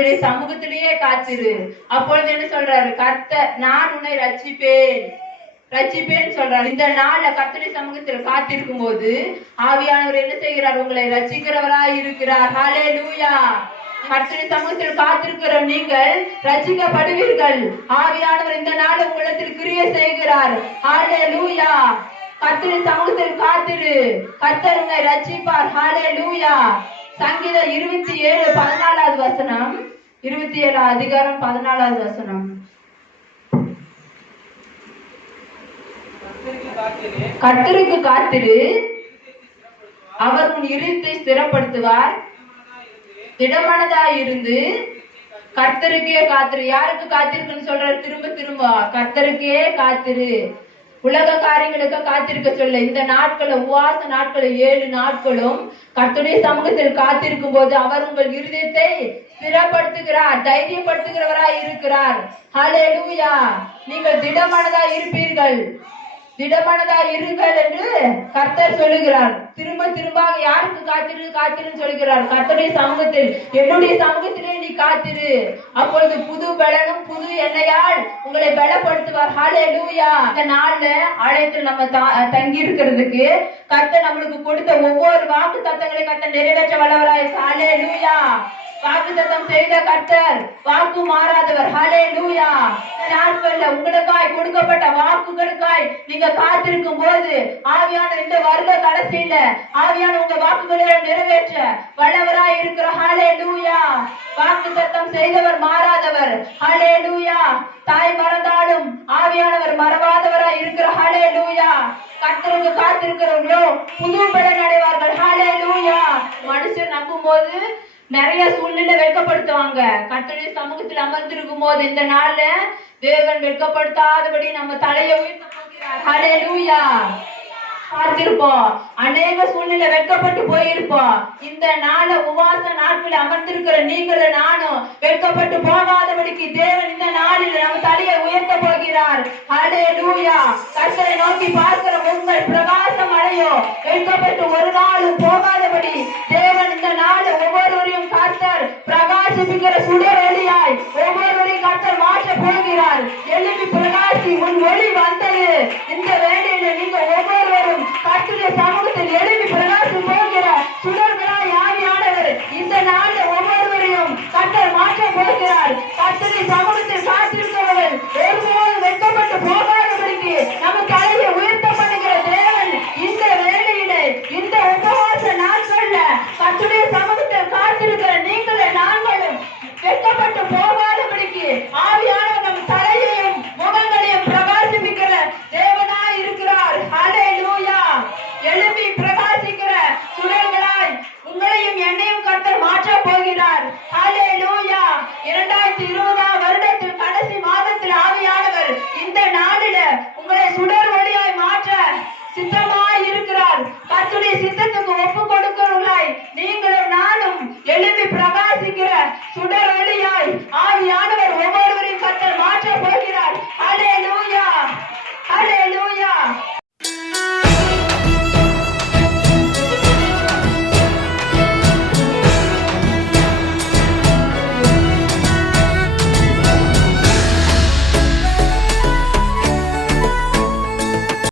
கர்த்தருடைய சமூகத்திலேயே காத்திரு. அப்பொழுது என்ன சொல்றாரு? கர்த்த நான் உன்னை ரட்சிப்பேன். ரட்சிப்பேன் சொல்றாரு. இந்த நாள்ல கத்தனை சமூகத்தில் காத்திருக்கும் போது ஆவியானவர் என்ன செய்கிறார்? உங்களை ரட்சிக்கிறவராய் இருக்கிறார். ஹாலே லூயா கர்த்தருடைய சமூகத்தில் காத்திருக்கிற நீங்கள் ரட்சிக்கப்படுவீர்கள். ஆவியானவர் இந்த நாள் உங்களிடத்தில் கிரிய செய்கிறார். ஹாலே லூயா கர்த்தரின் சமூகத்தில் காத்திரு. கர்த்தர் உன்னை ரட்சிப்பார். ஹாலே லூயா சங்கீதம் இருபத்தி ஏழு பதினாலாவது வசனம். இருபத்தி ஏழு அதிகாரம் பதினாலாவது வசனம். கர்த்தருக்கு காத்திரு. அவர் உன் இருத்தை ஸ்திரப்படுத்துவார். திடமனதா இருந்து கர்த்தருக்கே காத்திரு. யாருக்கு காத்திருக்குன்னு சொல்றாரு? திரும்ப திரும்ப. கர்த்தருக்கே காத்திரு. உலக காரியங்களுக்கு காத்திருக்க சொல்ல இந்த நாட்கள் உவாச நாட்களை ஏழு நாட்களும் கர்த்தருடைய சமூகத்தில் காத்திருக்கும் போது அவர் உங்கள் இருதயத்தை ஸ்திரப்படுத்துகிறார் தைரியப்படுத்துகிறவராய் இருக்கிறார். ஹalleluya. நீங்கள் திடமனதா இருப்பீர்கள். திடமனதா இருங்கள் என்று கர்த்தர் சொல்லுகிறார். திரும்ப திரும்ப யாருக்கு காத்திரு காத்திருன்னு சொல்லுகிறார். கர்த்தருடைய சமூகத்தில் என்னுடைய சமூகத்திலே நீ காத்திரு. அப்பொழுது புது பலனும் புது எண்ணெய் உங்களை பலப்படுத்துவார். ஹாலே லூயா இந்த நாள்ல ஆலயத்தில் நம்ம தங்கி இருக்கிறதுக்கு கத்த நம்மளுக்கு கொடுத்த ஒவ்வொரு வாக்கு தத்தங்களை கத்த நிறைவேற்ற வல்லவராய். ஹாலே லூயா வாக்குத்தம் செய்த கர்த்தர் வாக்கு மாறாதவர். ஹலே லூயா நாட்கள்ல உங்களுக்காய் கொடுக்கப்பட்ட வாக்குகளுக்காய் நீங்க காத்திருக்கும் போது ஆவியான இந்த வருட கடைசியில ஆவியான உங்க வாக்குகளை நிறைவேற்ற வல்லவராய் இருக்கிற ஹலே லூயா வாக்கு தத்தம் செய்தவர் மாறாதவர். ஹலே லூயா தாய் மறந்தாலும் ஆவியானவர் மறவாதவராய் இருக்கிற ஹலே லூயா கர்த்தருக்கு காத்திருக்கிறவங்களோ புது பலன் அடைவார்கள். ஹலே லூயா மனுஷன் நம்பும் போது நிறைய சூழ்நிலை வெட்கப்படுத்துவாங்க. கர்த்தருடைய சமூகத்தில் அமர்ந்திருக்கும் போது இந்த நாள்ல தேவன் வெட்கப்படுத்தாதபடி நம்ம தலையை உயர்த்த போகிறார். பார்த்திருப்போம். அநேக சூழ்நிலை வெட்கப்பட்டு போயிருப்போம். இந்த நாள உபாச நாட்கள் அமர்ந்திருக்கிற நீங்களும் நானும் வெட்கப்பட்டு போகாதபடிக்கு தேவன் இந்த நாளில் நம்ம தலையை உயர்த்த போகிறார். ஹalleluya கர்த்தரை நோக்கி பார்க்கிற உங்கள் பிரகாசம் அடையும் வெட்கப்பட்டு ஒரு நாளும் போகாதபடி தேவன் இந்த நாள் ஒவ்வொருவரையும் கர்த்தர் பிரகாசிப்பிக்கிற சுடரொளியாய் ஒவ்வொருவரையும் கர்த்தர் மாற்ற போகிறார் எழுப்பி பிரகாசி உன் ஒளி வந்தது. இந்த வேலையில நீங்க ஒவ்வொருவரும் கர்த்தருடைய சமூகத்தை